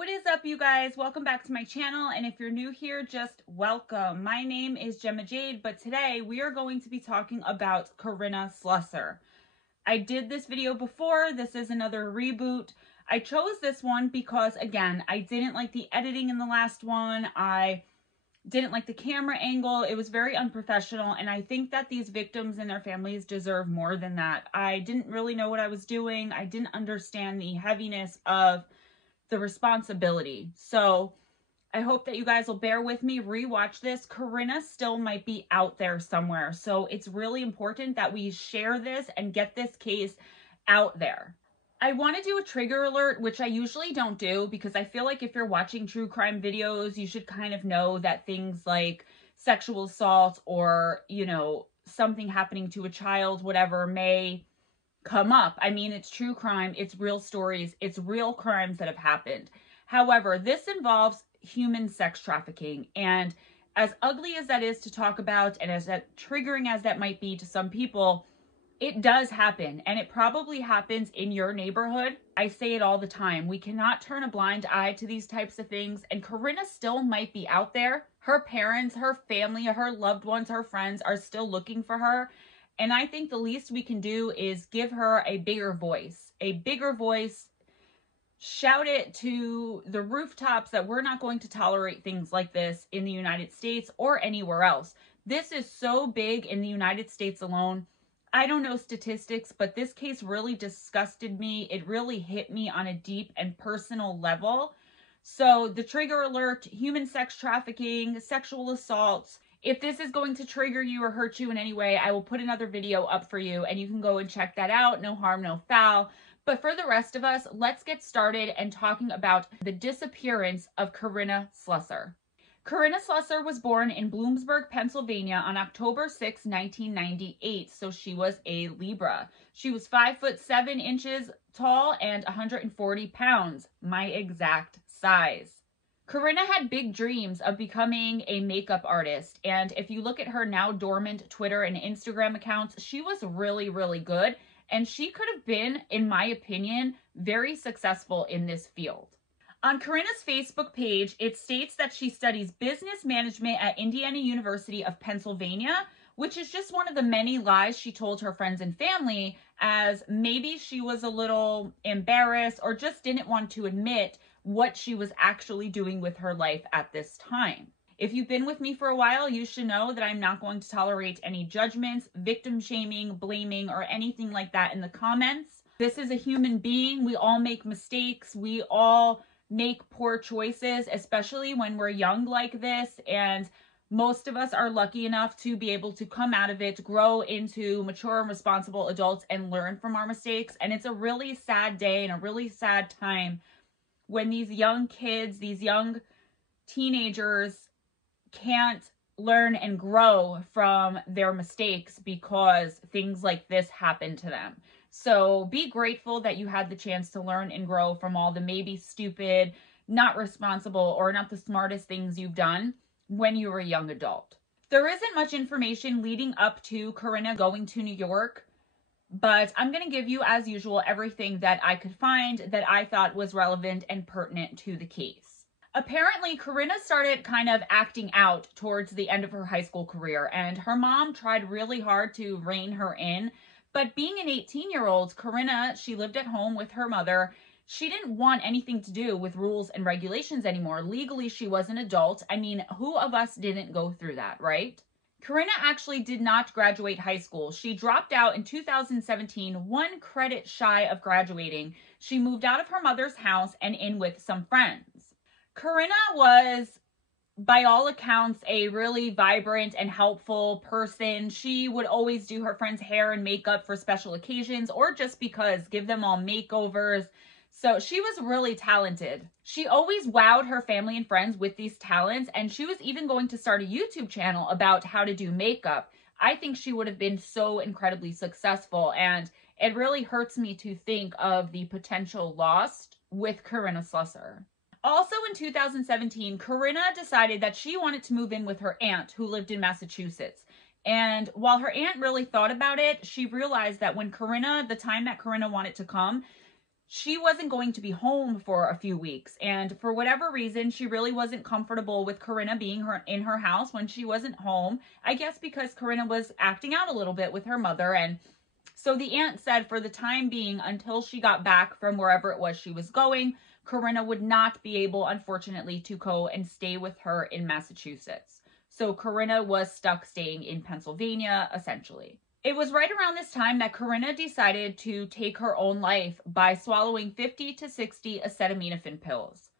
What is up, you guys? Welcome back to my channel, and if you're new here, just welcome. My name is Gemma Jade, but today we are going to be talking about Corinna Slusser. I did this video before. This is another reboot. I chose this one because, again, I didn't like the editing in the last one. I didn't like the camera angle. It was very unprofessional, and I think that these victims and their families deserve more than that. I didn't really know what I was doing. I didn't understand the heaviness of the responsibility. So I hope that you guys will bear with me, rewatch this. Corinna still might be out there somewhere. So it's really important that we share this and get this case out there. I want to do a trigger alert, which I usually don't do because I feel like if you're watching true crime videos, you should kind of know that things like sexual assault or, you know, something happening to a child, whatever, may come up. I mean, it's true crime, it's real stories, it's real crimes that have happened. However, this involves human sex trafficking, and as ugly as that is to talk about and as that triggering as that might be to some people, it does happen, and it probably happens in your neighborhood. I say it all the time. We cannot turn a blind eye to these types of things, and Corinna still might be out there. Her parents, her family, her loved ones, her friends are still looking for her. And I think the least we can do is give her a bigger voice, shout it to the rooftops that we're not going to tolerate things like this in the United States or anywhere else. This is so big in the United States alone. I don't know statistics, but this case really disgusted me. It really hit me on a deep and personal level. So the trigger alert, human sex trafficking, sexual assaults. If this is going to trigger you or hurt you in any way, I will put another video up for you and you can go and check that out. No harm, no foul. But for the rest of us, let's get started and talking about the disappearance of Corinna Slusser. Corinna Slusser was born in Bloomsburg, Pennsylvania on October 6, 1998. So she was a Libra. She was 5'7" tall and 140 pounds, my exact size. Corinna had big dreams of becoming a makeup artist, and if you look at her now dormant Twitter and Instagram accounts, she was really, really good, and she could have been, in my opinion, very successful in this field. On Corinna's Facebook page, it states that she studies business management at Indiana University of Pennsylvania, which is just one of the many lies she told her friends and family, as maybe she was a little embarrassed or just didn't want to admit what she was actually doing with her life at this time. If you've been with me for a while, you should know that I'm not going to tolerate any judgments, victim shaming, blaming, or anything like that in the comments. This is a human being. We all make mistakes. We all make poor choices, especially when we're young like this. And most of us are lucky enough to be able to come out of it, grow into mature and responsible adults, and learn from our mistakes. And it's a really sad day and a really sad time when these young kids, these young teenagers can't learn and grow from their mistakes because things like this happen to them. So be grateful that you had the chance to learn and grow from all the maybe stupid, not responsible, or not the smartest things you've done when you were a young adult. There isn't much information leading up to Corinna going to New York, but I'm going to give you, as usual, everything that I could find that I thought was relevant and pertinent to the case. Apparently, Corinna started kind of acting out towards the end of her high school career, and her mom tried really hard to rein her in. But being an 18-year-old, Corinna, she lived at home with her mother. She didn't want anything to do with rules and regulations anymore. Legally, she was an adult. I mean, who of us didn't go through that, right? Corinna actually did not graduate high school. She dropped out in 2017, one credit shy of graduating. She moved out of her mother's house and in with some friends. Corinna was, by all accounts, a really vibrant and helpful person. She would always do her friends' hair and makeup for special occasions or just because, give them all makeovers. So she was really talented. She always wowed her family and friends with these talents, and she was even going to start a YouTube channel about how to do makeup. I think she would have been so incredibly successful, and it really hurts me to think of the potential lost with Corinna Slusser. Also in 2017, Corinna decided that she wanted to move in with her aunt who lived in Massachusetts. And while her aunt really thought about it, she realized that when the time that Corinna wanted to come, she wasn't going to be home for a few weeks. And for whatever reason, she really wasn't comfortable with Corinna being in her house when she wasn't home. I guess because Corinna was acting out a little bit with her mother. And so the aunt said for the time being, until she got back from wherever it was she was going, Corinna would not be able, unfortunately, to go and stay with her in Massachusetts. So Corinna was stuck staying in Pennsylvania, essentially. It was right around this time that Corinna decided to take her own life by swallowing 50 to 60 acetaminophen pills.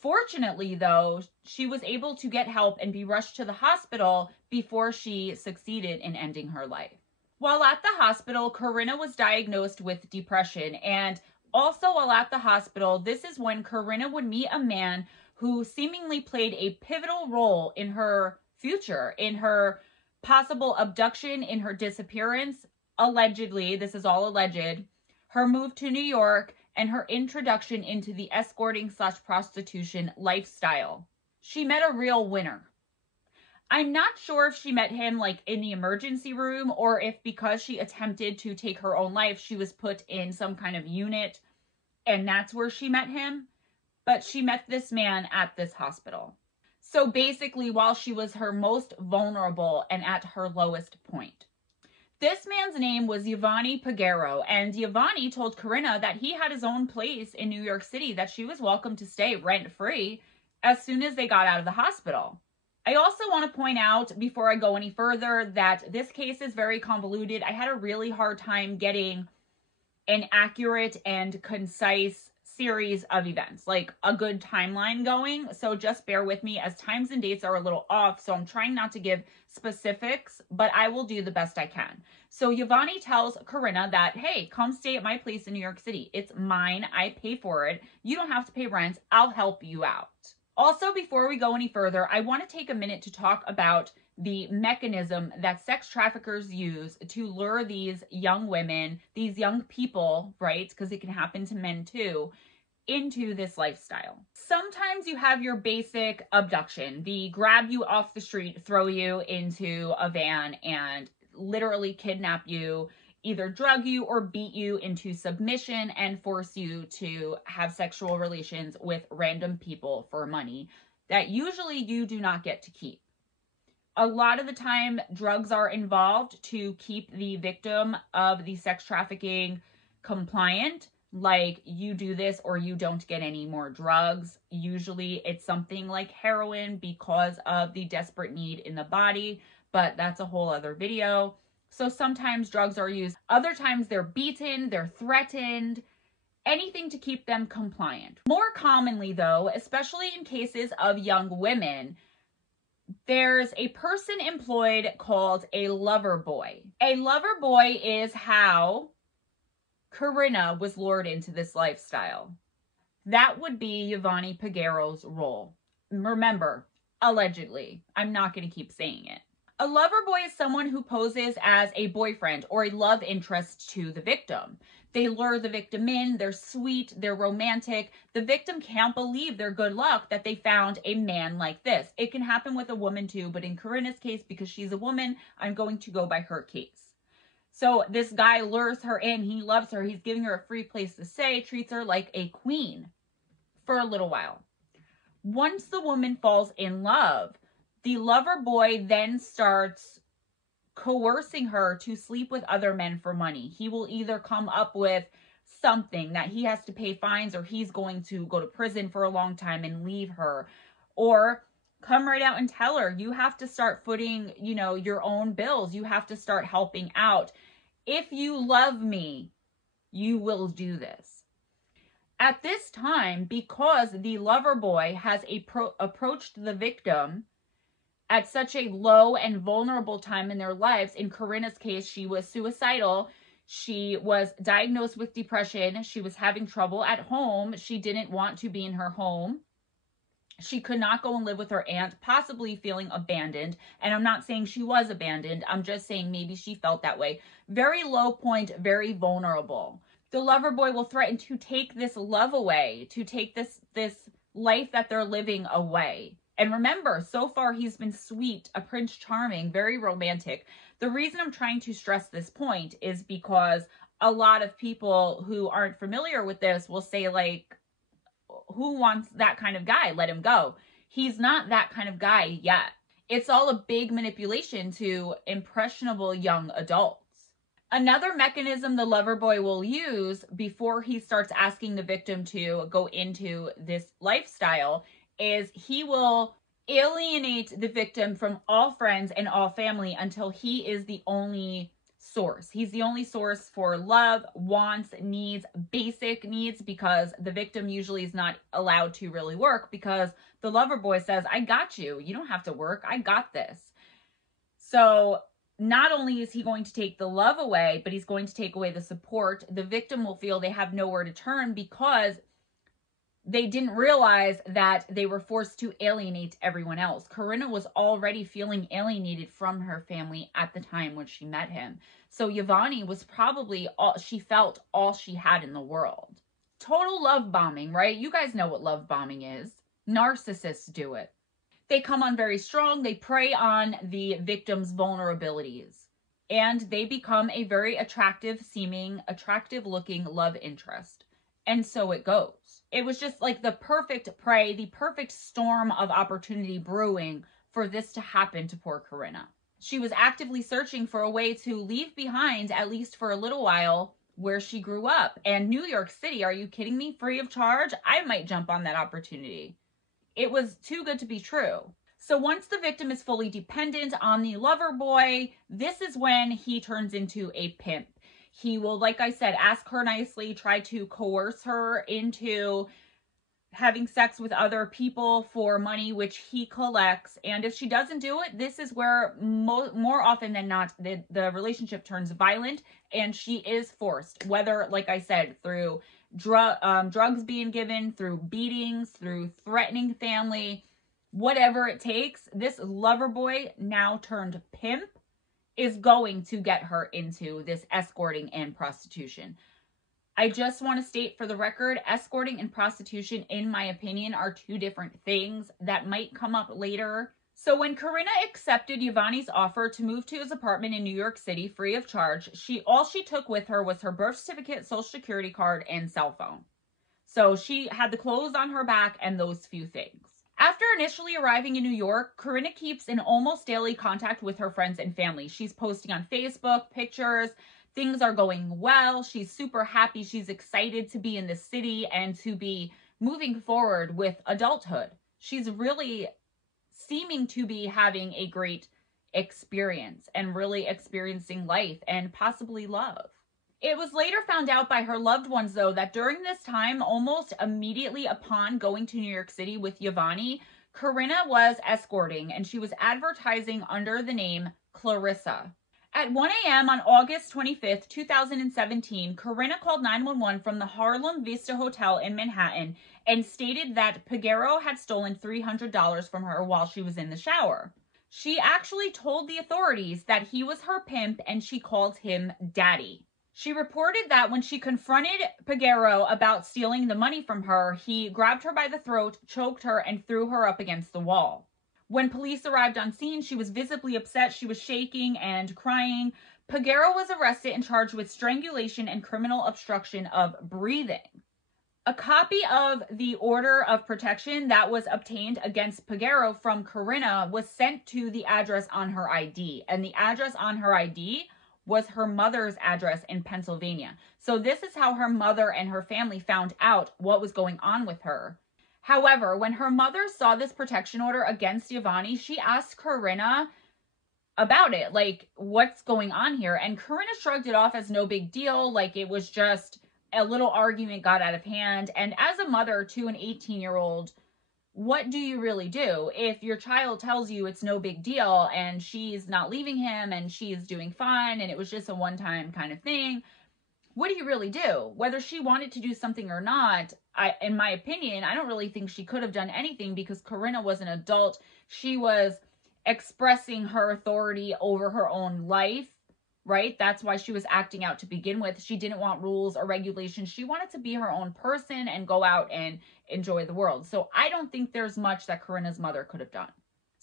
Fortunately, though, she was able to get help and be rushed to the hospital before she succeeded in ending her life. While at the hospital, Corinna was diagnosed with depression, and also while at the hospital, this is when Corinna would meet a man who seemingly played a pivotal role in her future, in her possible abduction, in her disappearance, allegedly, this is all alleged, her move to New York, and her introduction into the escorting/prostitution lifestyle. She met a real winner. I'm not sure if she met him like in the emergency room or if because she attempted to take her own life, she was put in some kind of unit and that's where she met him. But she met this man at this hospital. So basically, while she was her most vulnerable and at her lowest point. This man's name was Giovanni Pagero, and Giovanni told Corinna that he had his own place in New York City, that she was welcome to stay rent-free as soon as they got out of the hospital. I also want to point out, before I go any further, that this case is very convoluted. I had a really hard time getting an accurate and concise series of events, like a good timeline going. So just bear with me as times and dates are a little off. So I'm trying not to give specifics, but I will do the best I can. So Giovanni tells Corinna that, hey, come stay at my place in New York City. It's mine. I pay for it. You don't have to pay rent. I'll help you out. Also, before we go any further, I want to take a minute to talk about the mechanism that sex traffickers use to lure these young women, these young people, right? Because it can happen to men too, into this lifestyle. Sometimes you have your basic abduction, the grab you off the street, throw you into a van and literally kidnap you, either drug you or beat you into submission and force you to have sexual relations with random people for money that usually you do not get to keep. A lot of the time, drugs are involved to keep the victim of the sex trafficking compliant, like you do this or you don't get any more drugs. Usually it's something like heroin because of the desperate need in the body, but that's a whole other video. So sometimes drugs are used. Other times they're beaten, they're threatened, anything to keep them compliant. More commonly though, especially in cases of young women, there's a person employed called a lover boy. A lover boy is how Corinna was lured into this lifestyle. That would be Giovanni Pagero's role. Remember, allegedly. I'm not going to keep saying it. A lover boy is someone who poses as a boyfriend or a love interest to the victim. They lure the victim in, they're sweet, they're romantic. The victim can't believe their good luck that they found a man like this. It can happen with a woman too, but in Corinna's case, because she's a woman, I'm going to go by her case. So this guy lures her in, he loves her, he's giving her a free place to stay, treats her like a queen for a little while. Once the woman falls in love, the lover boy then starts coercing her to sleep with other men for money. He will either come up with something that he has to pay fines or he's going to go to prison for a long time and leave her, or come right out and tell her, you have to start footing, your own bills. You have to start helping out. If you love me, you will do this. At this time, because the lover boy has approached the victim at such a low and vulnerable time in their lives, in Corinna's case, she was suicidal. She was diagnosed with depression. She was having trouble at home. She didn't want to be in her home. She could not go and live with her aunt, possibly feeling abandoned. And I'm not saying she was abandoned. I'm just saying maybe she felt that way. Very low point, very vulnerable. The lover boy will threaten to take this love away, to take this life that they're living away. And remember, so far he's been sweet, a Prince Charming, very romantic. The reason I'm trying to stress this point is because a lot of people who aren't familiar with this will say, like, who wants that kind of guy? Let him go. He's not that kind of guy yet. It's all a big manipulation to impressionable young adults. Another mechanism the lover boy will use before he starts asking the victim to go into this lifestyle is he will alienate the victim from all friends and all family until he is the only source. He's the only source for love, wants, needs, basic needs, because the victim usually is not allowed to really work because the lover boy says, I got you. You don't have to work. I got this. So not only is he going to take the love away, but he's going to take away the support. The victim will feel they have nowhere to turn because they didn't realize that they were forced to alienate everyone else. Corinna was already feeling alienated from her family at the time when she met him. So Yvonne was probably she felt all she had in the world. Total love bombing, right? You guys know what love bombing is. Narcissists do it. They come on very strong. They prey on the victim's vulnerabilities. And they become a very attractive looking love interest. And so it goes. It was just like the perfect prey, the perfect storm of opportunity brewing for this to happen to poor Corinna. She was actively searching for a way to leave behind, at least for a little while, where she grew up. And New York City, are you kidding me? Free of charge? I might jump on that opportunity. It was too good to be true. So once the victim is fully dependent on the lover boy, this is when he turns into a pimp. He will, like I said, ask her nicely, try to coerce her into having sex with other people for money, which he collects. And if she doesn't do it, this is where more often than not, the relationship turns violent and she is forced, whether, like I said, through drugs being given, through beatings, through threatening family, whatever it takes. This lover boy, now turned pimp, is going to get her into this escorting and prostitution. I just want to state for the record, escorting and prostitution, in my opinion, are two different things that might come up later. So when Corinna accepted Yvonne's offer to move to his apartment in New York City free of charge, all she took with her was her birth certificate, social security card, and cell phone. So she had the clothes on her back and those few things. After initially arriving in New York, Corinna keeps in almost daily contact with her friends and family. She's posting on Facebook, pictures. Things are going well. She's super happy. She's excited to be in the city and to be moving forward with adulthood. She's really seeming to be having a great experience and really experiencing life and possibly love. It was later found out by her loved ones, though, that during this time, almost immediately upon going to New York City with Yvonne, Corinna was escorting and she was advertising under the name Clarissa. At 1 a.m. on August 25th, 2017, Corinna called 911 from the Harlem Vista Hotel in Manhattan and stated that Peguero had stolen $300 from her while she was in the shower. She actually told the authorities that he was her pimp and she called him daddy. She reported that when she confronted Peguero about stealing the money from her, he grabbed her by the throat, choked her, and threw her up against the wall. When police arrived on scene, she was visibly upset. She was shaking and crying. Peguero was arrested and charged with strangulation and criminal obstruction of breathing. A copy of the order of protection that was obtained against Peguero from Corinna was sent to the address on her ID, and the address on her ID was her mother's address in Pennsylvania. So this is how her mother and her family found out what was going on with her. However, when her mother saw this protection order against Yvonne, she asked Corinna about it, like, what's going on here? And Corinna shrugged it off as no big deal, like it was just a little argument got out of hand. And as a mother to an 18-year-old, what do you really do? If your child tells you it's no big deal and she's not leaving him and she's doing fine and it was just a one-time kind of thing, what do you really do? Whether she wanted to do something or not, in my opinion, I don't really think she could have done anything because Corinna was an adult. She was expressing her authority over her own life, right? That's why she was acting out to begin with. She didn't want rules or regulations. She wanted to be her own person and go out and enjoy the world. So I don't think there's much that Corinna's mother could have done.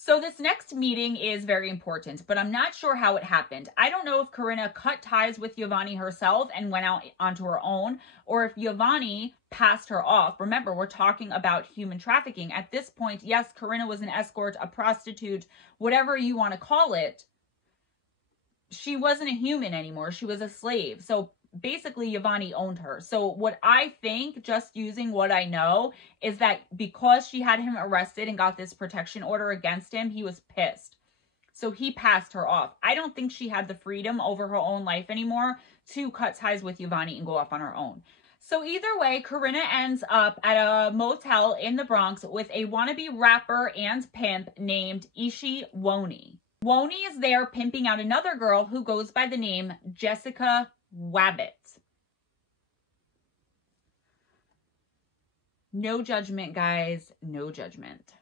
So this next meeting is very important, but I'm not sure how it happened. I don't know if Corinna cut ties with Giovanni herself and went out onto her own, or if Giovanni passed her off. Remember, we're talking about human trafficking. At this point, yes, Corinna was an escort, a prostitute, whatever you want to call it. She wasn't a human anymore. She was a slave. So basically Giovanni owned her. So what I think, just using what I know, is that because she had him arrested and got this protection order against him, he was pissed. So he passed her off. I don't think she had the freedom over her own life anymore to cut ties with Giovanni and go off on her own. So either way, Corinna ends up at a motel in the Bronx with a wannabe rapper and pimp named Ishi Woni. Woni is there pimping out another girl who goes by the name Jessica Wabbit. No judgment, guys. No judgment.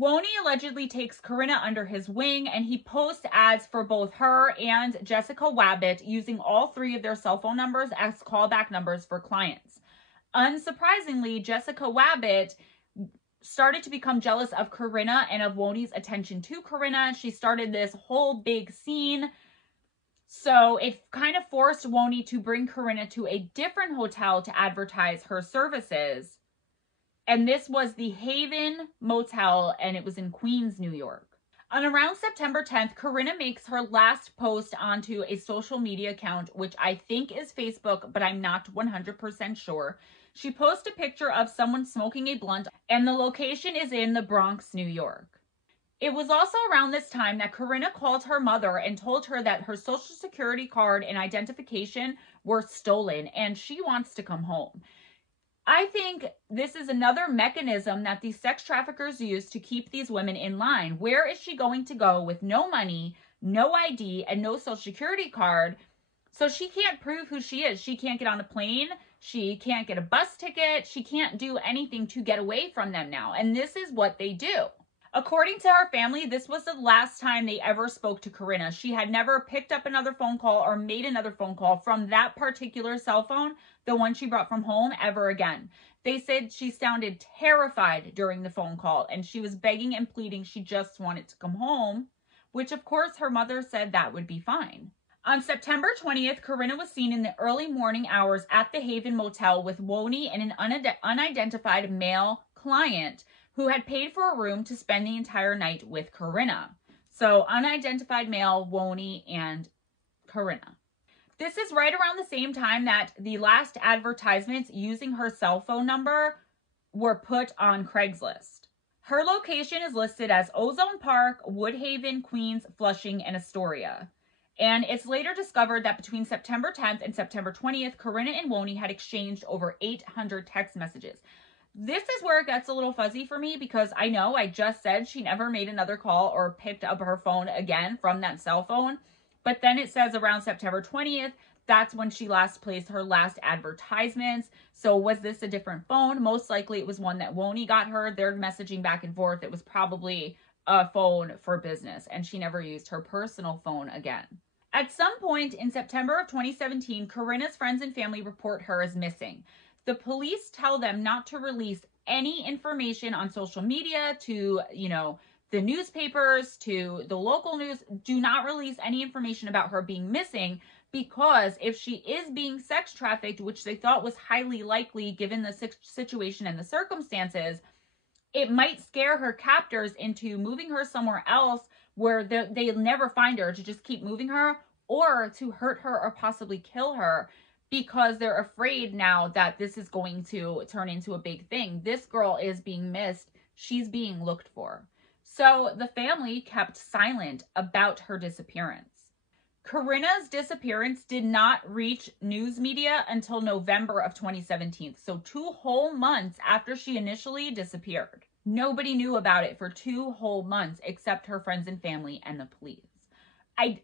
Woni allegedly takes Corinna under his wing, and he posts ads for both her and Jessica Wabbit using all three of their cell phone numbers as callback numbers for clients. Unsurprisingly, Jessica Wabbit started to become jealous of Corinna and of Woni's attention to Corinna. She started this whole big scene. So it kind of forced Woni to bring Corinna to a different hotel to advertise her services. And this was the Haven Motel, and it was in Queens, New York. On around September 10th, Corinna makes her last post onto a social media account, which I think is Facebook, but I'm not 100% sure. She posts a picture of someone smoking a blunt, and the location is in the Bronx, New York. It was also around this time that Corinna called her mother and told her that her social security card and identification were stolen, and she wants to come home. I think this is another mechanism that these sex traffickers use to keep these women in line. Where is she going to go with no money, no ID, and no social security card? So she can't prove who she is. She can't get on a plane. She can't get a bus ticket. She can't do anything to get away from them now. And this is what they do. According to her family, this was the last time they ever spoke to Corinna. She had never picked up another phone call or made another phone call from that particular cell phone, the one she brought from home, ever again. They said she sounded terrified during the phone call, and she was begging and pleading she just wanted to come home, which of course her mother said that would be fine. On September 20th, Corinna was seen in the early morning hours at the Haven Motel with Woni and an unidentified male client who had paid for a room to spend the entire night with Corinna. So unidentified male, Woni, and Corinna. This is right around the same time that the last advertisements using her cell phone number were put on Craigslist. Her location is listed as Ozone Park, Woodhaven, Queens, Flushing, and Astoria. And it's later discovered that between September 10th and September 20th, Corinna and Woni had exchanged over 800 text messages. This is where it gets a little fuzzy for me because I know I just said she never made another call or picked up her phone again from that cell phone. But then it says around September 20th, that's when she last placed her last advertisements. So was this a different phone? Most likely it was one that Woni got her. They're messaging back and forth. It was probably a phone for business, and she never used her personal phone again. At some point in September of 2017, Corinna's friends and family report her as missing. The police tell them not to release any information on social media to, the newspapers, to the local news. Do not release any information about her being missing, because if she is being sex trafficked, which they thought was highly likely given the situation and the circumstances, it might scare her captors into moving her somewhere else where they'll never find her, to just keep moving her, or to hurt her or possibly kill her, because they're afraid now that this is going to turn into a big thing. This girl is being missed. She's being looked for. So the family kept silent about her disappearance. Corinna's disappearance did not reach news media until November of 2017. So 2 whole months after she initially disappeared. Nobody knew about it for 2 whole months except her friends and family and the police.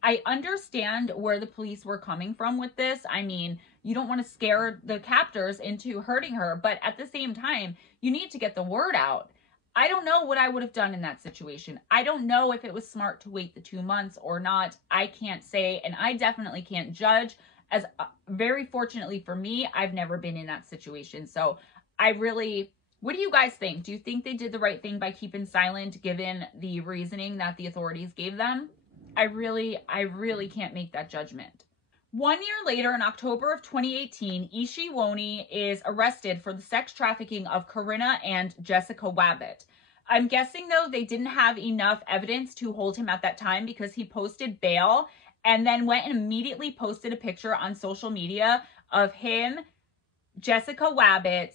I understand where the police were coming from with this. I mean, you don't want to scare the captors into hurting her, but at the same time, you need to get the word out. I don't know what I would have done in that situation. I don't know if it was smart to wait the 2 months or not. I can't say, and I definitely can't judge. Very fortunately for me, I've never been in that situation. So I really What do you guys think? Do you think they did the right thing by keeping silent given the reasoning that the authorities gave them? I really can't make that judgment. 1 year later, in October of 2018, Ishi Woni is arrested for the sex trafficking of Corinna and Jessica Wabbit. I'm guessing, though, they didn't have enough evidence to hold him at that time because he posted bail and then went and immediately posted a picture on social media of him, Jessica Wabbit,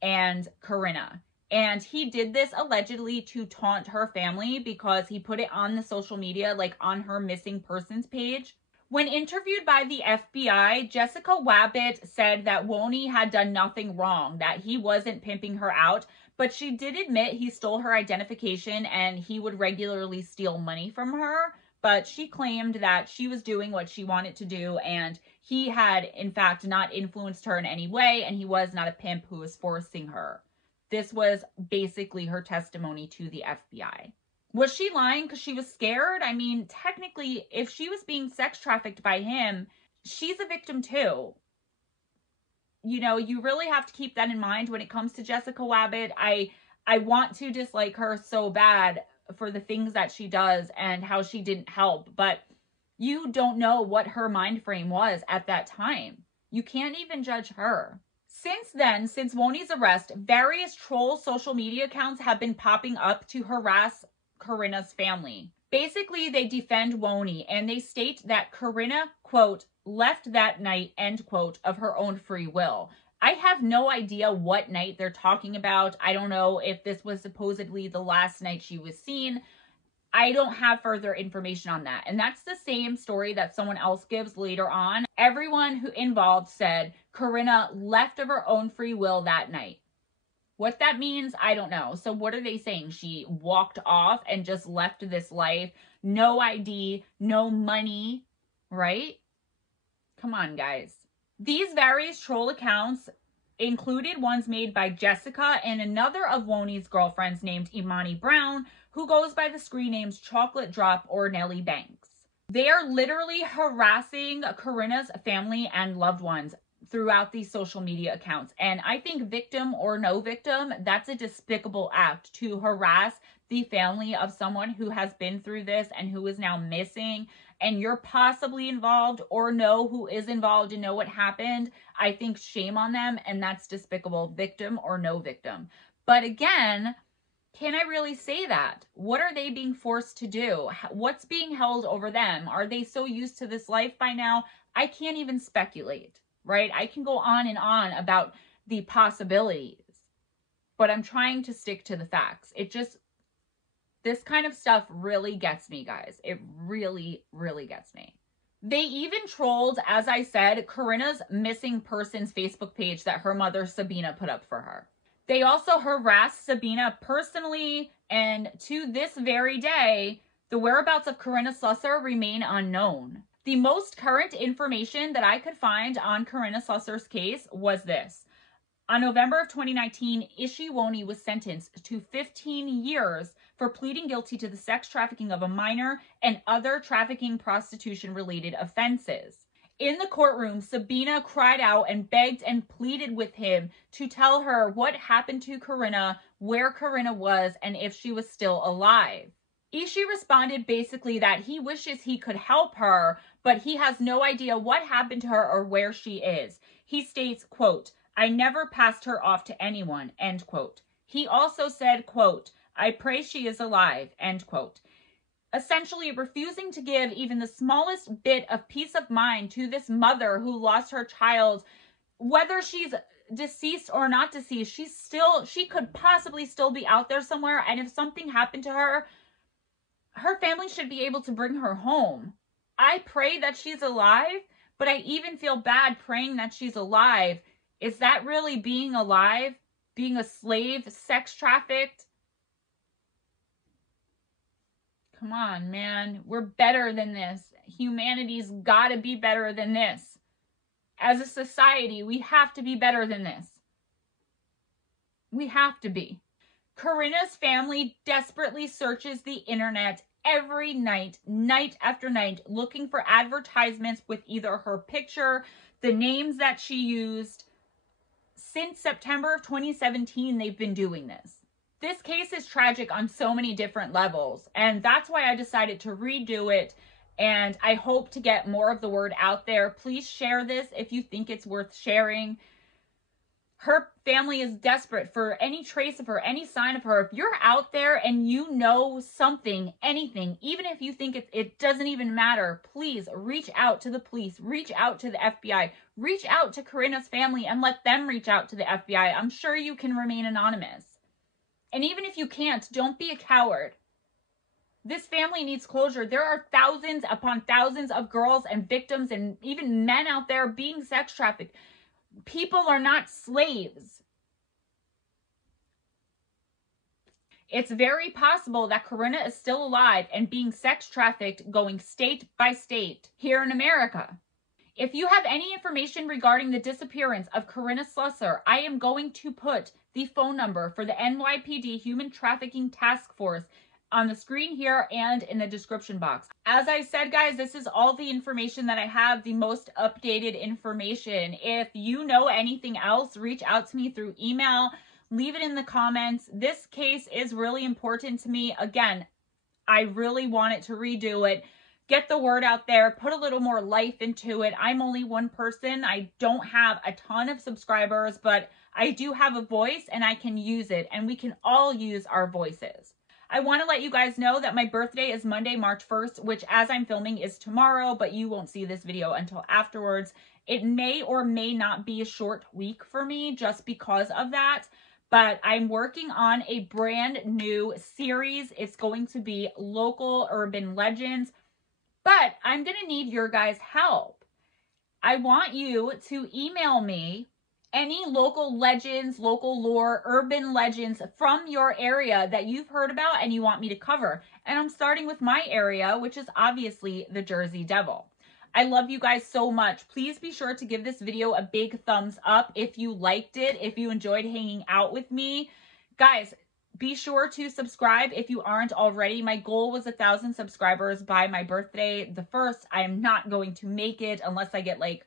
and Corinna. And he did this allegedly to taunt her family because he put it on the social media, like on her missing persons page. When interviewed by the FBI, Jessica Wabbit said that Woni had done nothing wrong, that he wasn't pimping her out, but she did admit he stole her identification and he would regularly steal money from her. But she claimed that she was doing what she wanted to do and he had, in fact, not influenced her in any way, and he was not a pimp who was forcing her. This was basically her testimony to the FBI. Was she lying because she was scared? I mean, technically, if she was being sex trafficked by him, she's a victim too. You know, you really have to keep that in mind when it comes to Jessica Wabbit. I want to dislike her so bad for the things that she does and how she didn't help, but you don't know what her mind frame was at that time. You can't even judge her. Since then, since Woni's arrest, various troll social media accounts have been popping up to harass Corinna's family. Basically, they defend Woni and they state that Corinna, quote, left that night, end quote, of her own free will. I have no idea what night they're talking about. I don't know if this was supposedly the last night she was seen. I don't have further information on that. And that's the same story that someone else gives later on. Everyone who involved said Corinna left of her own free will that night. What that means, I don't know. So what are they saying? She walked off and just left this life. No ID, no money, right? Come on, guys. These various troll accounts included ones made by Jessica and another of Woni's girlfriends named Imani Brown, who goes by the screen names Chocolate Drop or Nellie Banks. They are literally harassing Corinna's family and loved ones throughout these social media accounts. And I think victim or no victim, that's a despicable act to harass the family of someone who has been through this and who is now missing, and you're possibly involved or know who is involved and know what happened. I think shame on them, and that's despicable, victim or no victim. But again, can I really say that? What are they being forced to do? What's being held over them? Are they so used to this life by now? I can't even speculate, right? I can go on and on about the possibilities, but I'm trying to stick to the facts. This kind of stuff really gets me, guys. It really, really gets me. They even trolled, as I said, Corinna's missing persons Facebook page that her mother, Sabina, put up for her. They also harassed Sabina personally, and to this very day, the whereabouts of Corinna Slusser remain unknown. The most current information that I could find on Corinna Slusser's case was this. On November of 2019, Ishi Woni was sentenced to 15 years for pleading guilty to the sex trafficking of a minor and other trafficking prostitution-related offenses. In the courtroom, Sabina cried out and begged and pleaded with him to tell her what happened to Corinna, where Corinna was, and if she was still alive. Ishi responded basically that he wishes he could help her, but he has no idea what happened to her or where she is. He states, quote, I never passed her off to anyone, end quote. He also said, quote, I pray she is alive, end quote. Essentially refusing to give even the smallest bit of peace of mind to this mother who lost her child, whether she's deceased or not deceased, she could possibly still be out there somewhere. And if something happened to her, her family should be able to bring her home. I pray that she's alive, but I even feel bad praying that she's alive. Is that really being alive? Being a slave, sex trafficked? Come on, man. We're better than this. Humanity's got to be better than this. As a society, we have to be better than this. We have to be. Corinna's family desperately searches the internet every night, night after night, looking for advertisements with either her picture, the names that she used, Since September of 2017, they've been doing this. This case is tragic on so many different levels, and that's why I decided to redo it, and I hope to get more of the word out there. Please share this if you think it's worth sharing. Her family is desperate for any trace of her, any sign of her. If you're out there and you know something, anything, even if you think it doesn't even matter, please reach out to the police, reach out to the FBI, reach out to Corinna's family and let them reach out to the FBI. I'm sure you can remain anonymous. And even if you can't, don't be a coward. This family needs closure. There are thousands upon thousands of girls and victims and even men out there being sex trafficked. People are not slaves. It's very possible that Corinna is still alive and being sex trafficked, going state by state here in America. If you have any information regarding the disappearance of Corinna Slusser, I am going to put the phone number for the NYPD Human Trafficking Task Force on the screen here and in the description box. As I said, guys, this is all the information that I have, the most updated information. If you know anything else, reach out to me through email, leave it in the comments. This case is really important to me. Again, I really wanted to redo it, get the word out there, put a little more life into it. I'm only one person. I don't have a ton of subscribers, but I do have a voice and I can use it, and we can all use our voices. I want to let you guys know that my birthday is Monday, March 1st, which as I'm filming is tomorrow, but you won't see this video until afterwards. It may or may not be a short week for me just because of that, but I'm working on a brand new series. It's going to be local urban legends, but I'm going to need your guys' help. I want you to email me any local legends, local lore, urban legends from your area that you've heard about and you want me to cover. And I'm starting with my area, which is obviously the Jersey Devil. I love you guys so much. Please be sure to give this video a big thumbs up if you liked it, if you enjoyed hanging out with me. Guys, be sure to subscribe if you aren't already. My goal was 1,000 subscribers by my birthday, the 1st. I am not going to make it unless I get like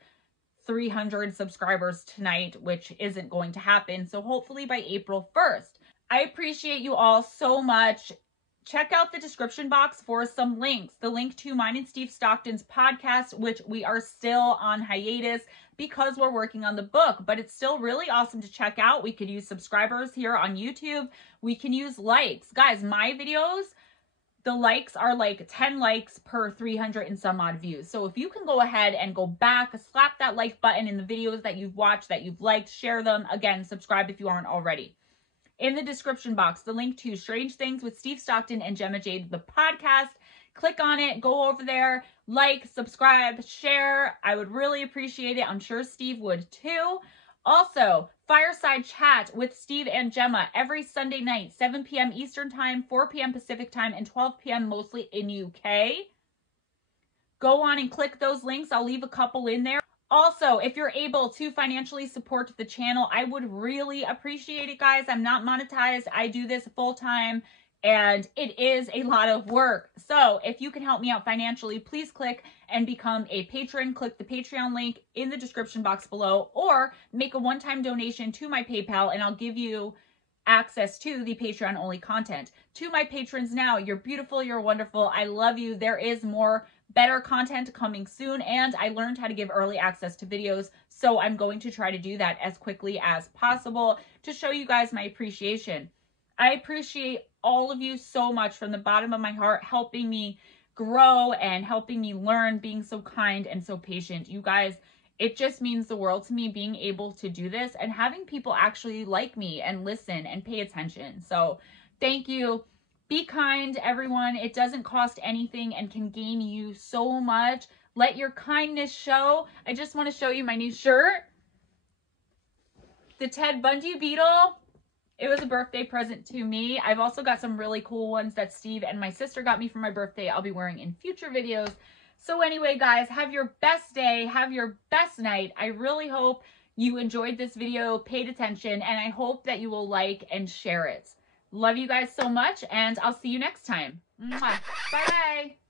300 subscribers tonight, which isn't going to happen. So hopefully by April 1st. I appreciate you all so much. Check out the description box for some links. The link to mine and Steve Stockton's podcast, which we are still on hiatus because we're working on the book, but it's still really awesome to check out. We could use subscribers here on YouTube. We can use likes. Guys, my videos, the likes are like 10 likes per 300 and some odd views. So if you can go ahead and go back, slap that like button in the videos that you've watched, that you've liked, share them. Again, subscribe if you aren't already. In the description box, the link to Strange Things with Steve Stockton and Gemma Jade, the podcast. Click on it, go over there, like, subscribe, share. I would really appreciate it. I'm sure Steve would too. Also, Fireside Chat with Steve and Gemma every Sunday night, 7 p.m. Eastern Time, 4 p.m. Pacific Time, and 12 p.m. mostly in UK. Go on and click those links. I'll leave a couple in there. Also, if you're able to financially support the channel, I would really appreciate it, guys. I'm not monetized. I do this full-time, and it is a lot of work. So if you can help me out financially, please click and become a patron. Click the Patreon link in the description box below, or make a one-time donation to my PayPal and I'll give you access to the Patreon only content. To my patrons now, you're beautiful, you're wonderful, I love you. There is more better content coming soon, and I learned how to give early access to videos, so I'm going to try to do that as quickly as possible to show you guys my appreciation. I appreciate all of you so much from the bottom of my heart, helping me grow and helping me learn, being so kind and so patient. You guys, it just means the world to me being able to do this and having people actually like me and listen and pay attention. So thank you. Be kind, everyone. It doesn't cost anything and can gain you so much. Let your kindness show. I just want to show you my new shirt. The Ted Bundy Beetle. It was a birthday present to me. I've also got some really cool ones that Steve and my sister got me for my birthday. I'll be wearing in future videos. So anyway, guys, have your best day. Have your best night. I really hope you enjoyed this video, paid attention, and I hope that you will like and share it. Love you guys so much, and I'll see you next time. Mwah. Bye-bye.